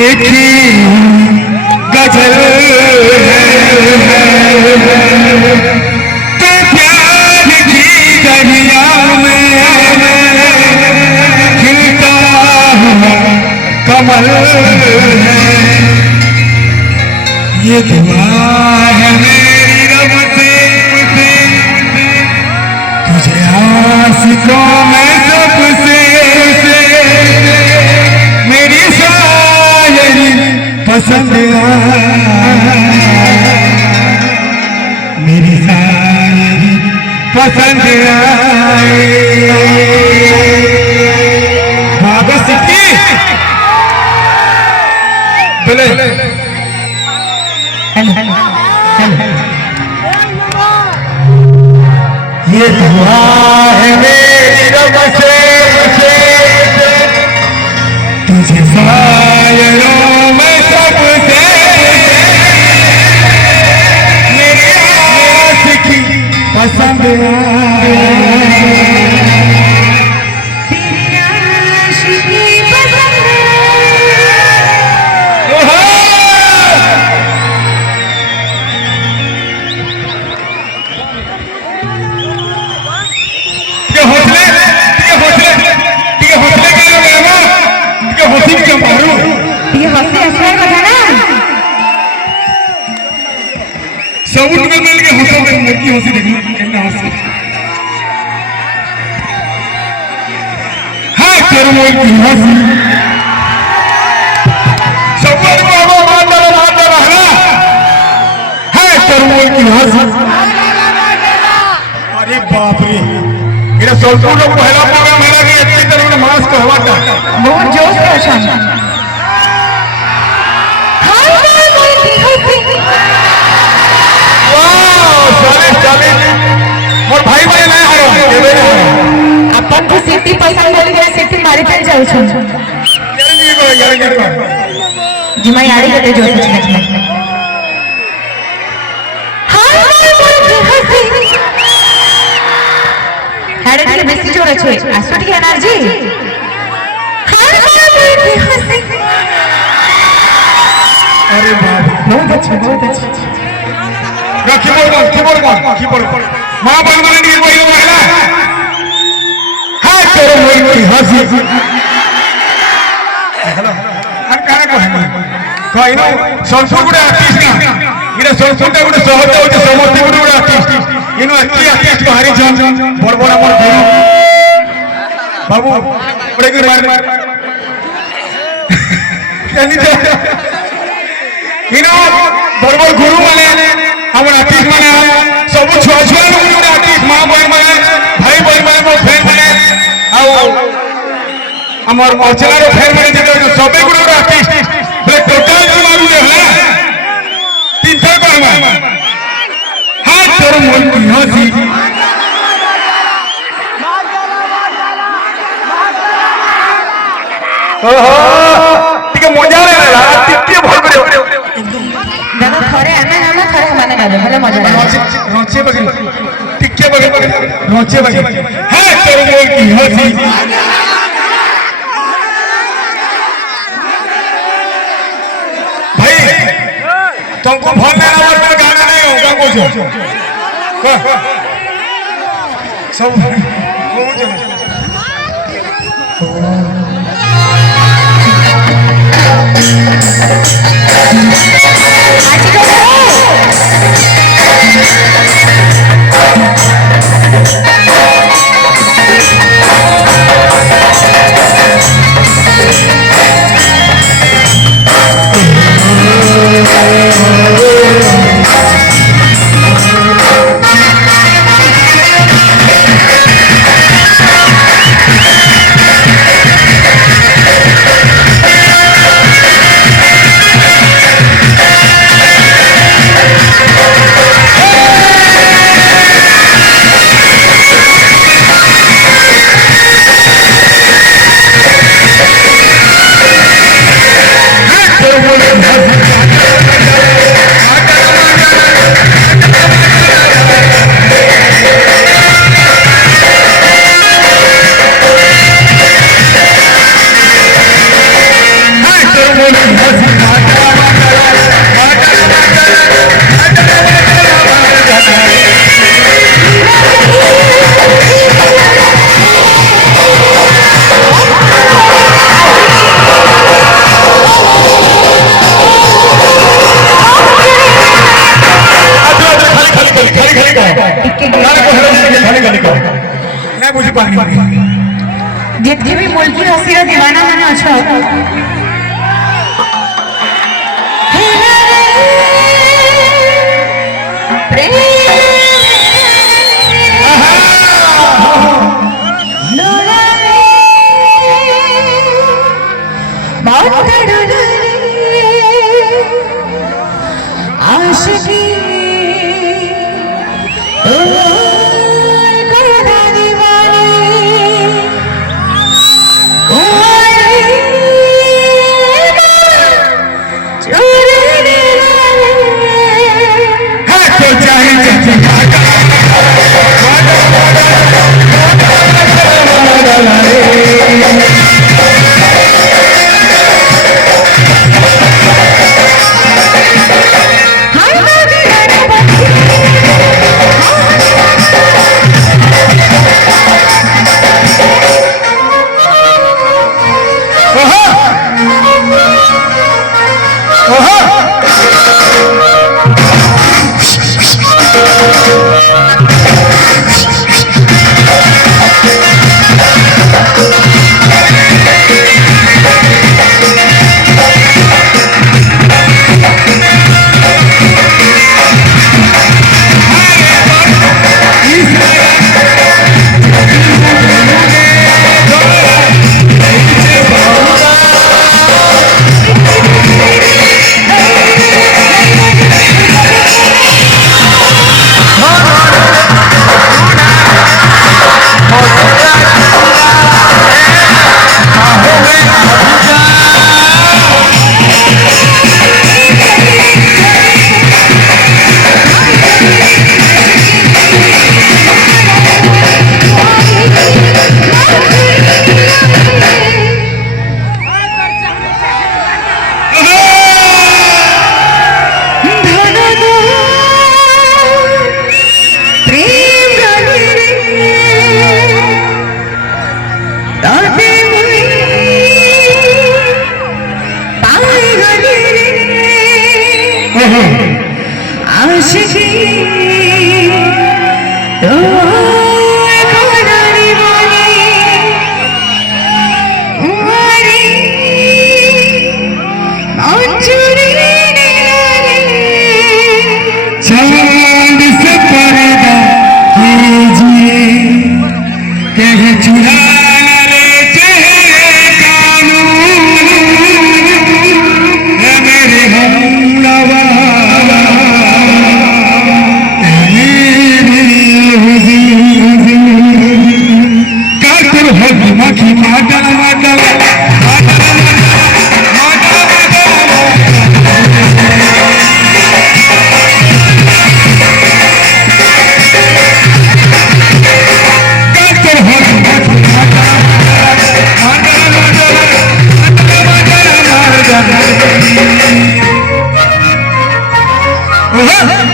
लिखी गजल तो प्यार की दरिया में खिलता हुआ कमल है। ये दुआ है मेरी रब से तुझे आशिकों में सबसे मेरी शायरी पसंद मेरी शायरी पसंद आए। भागो सिक्की बोले ये दुआ है मेरी रब से तुझे शायरों में सबसे मेरी आशिकी पसंद हंसी देखना हाँ करमोल की हंसी सब हाँ करमोल की हंसी। अरे बाप रे मेरा सोलपुर का पहला प्रोग्राम है कि अच्छी तरह मास्क हवाता बहुत जोश रोशन मोर भाई भाई ना अपन को सिटी पसंद बोली के सिटी मारी पे जाऊ छ जी मैं यारी करते जो कुछ नहीं हाय हाय बेसी जोर छे आसुट के एनर्जी अरे बाप बहुत अच्छा कीबोर्ड मां बनवाने की कोई महिला हां तेरे मन की हंसी हेलो हम कहां को है कोई नो सोनपुर गुडे आर्टिस्ट ना इने सोनपुर टा गुडे सहज होते समस्तीपुर गुडे आर्टिस्ट इनो अच्छी आर्टिस्ट को हारी जान बड़ बड़ हमर गुरु बाबू बड़े के मार कनी जो इनो बड़ बड़ गुरु माने हमर आर्टिस्ट माने सब छुआ छुआ लोग आर्टिस्ट मां बहन माने भाई बहन माने मो फ्रेंड माने आ हमर मचला रो फ्रेंड माने जे सबे गुडे आर्टिस्ट बे टोटल की मारू जे है तीन थे को हम हां तोर मन की हंसी ओहो टिके मजा लेला टिके भर करे दादा थरे आने थरे माने गाबे भले मजा रोचे बगे टिके बगे रोचे बगे है तेरे मोल की हंसी भाई तुमको भल लेना और गाना नहीं होगा कुछ सब घूम चले दीवाना मैंने अच्छा आशिकी आशिकी चांद से पर्दा कीजिए कह चुरा न ले चेहरे कानून है मेरे हमनवा कातर हो मखी माडल माडल Oh,